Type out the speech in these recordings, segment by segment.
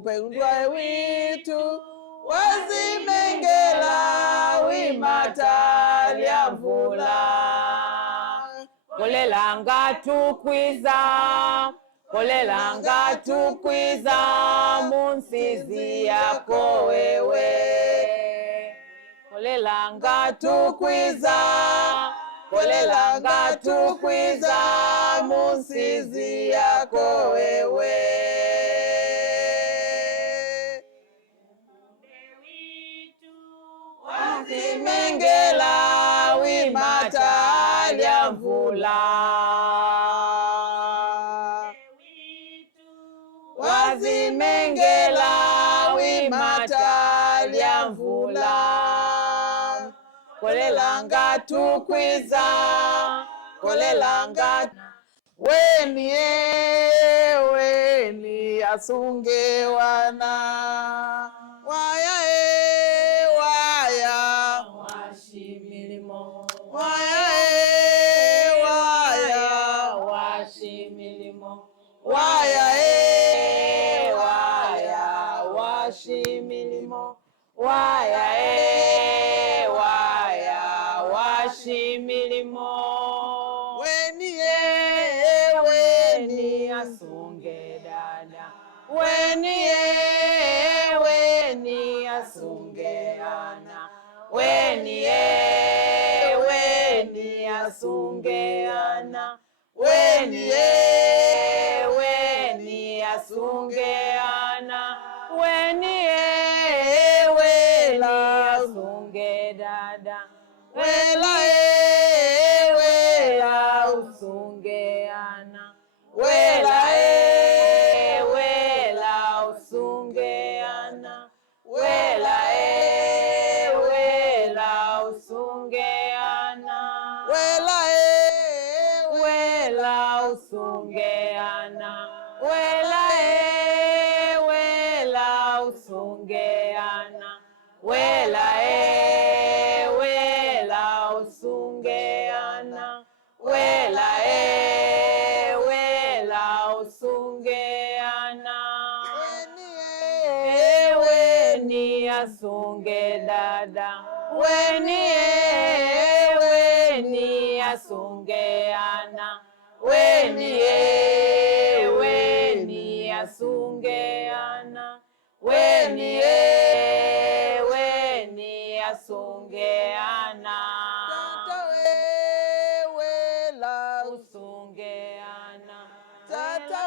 mpendwa witu wazimengela wimata lya mvula. Kolelanga tukwiza munsizi yako wewe. Kolelanga tukwiza munsizi yako wewe. Wazimengela wimata lya mvula. Wazimengela wimata lya mvula. Kolelanga tukwiza weni asunge wana waya washimilimo waya washimilimo waya washimilimo waya washimilimo weni asunge dada weni asunge ana weni asunge ana weni asunge ana weni asunge dada wela usunge ana wela usunge ana wela usunge ana wela usunge ana wela usunge ana wela usunge ana wela usunge ana weni asunge dada weni asunge ana weni asunge ana weni asunge ana usunge ana tata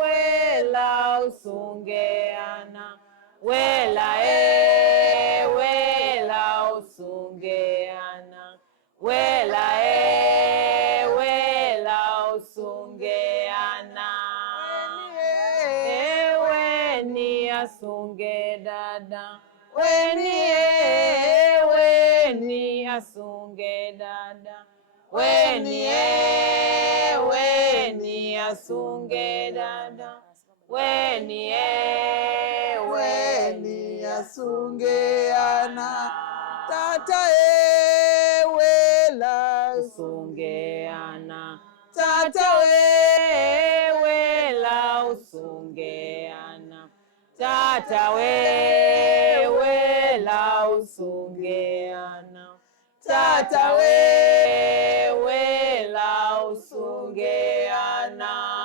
wela usunge ana wela usunge ana wela usunge ana weni asunge dada weni asunge dada weni asunge dada weni asunge ana tata wela usunge ana tata wela usunge ana tata wela usunge ana tata wela usunge ana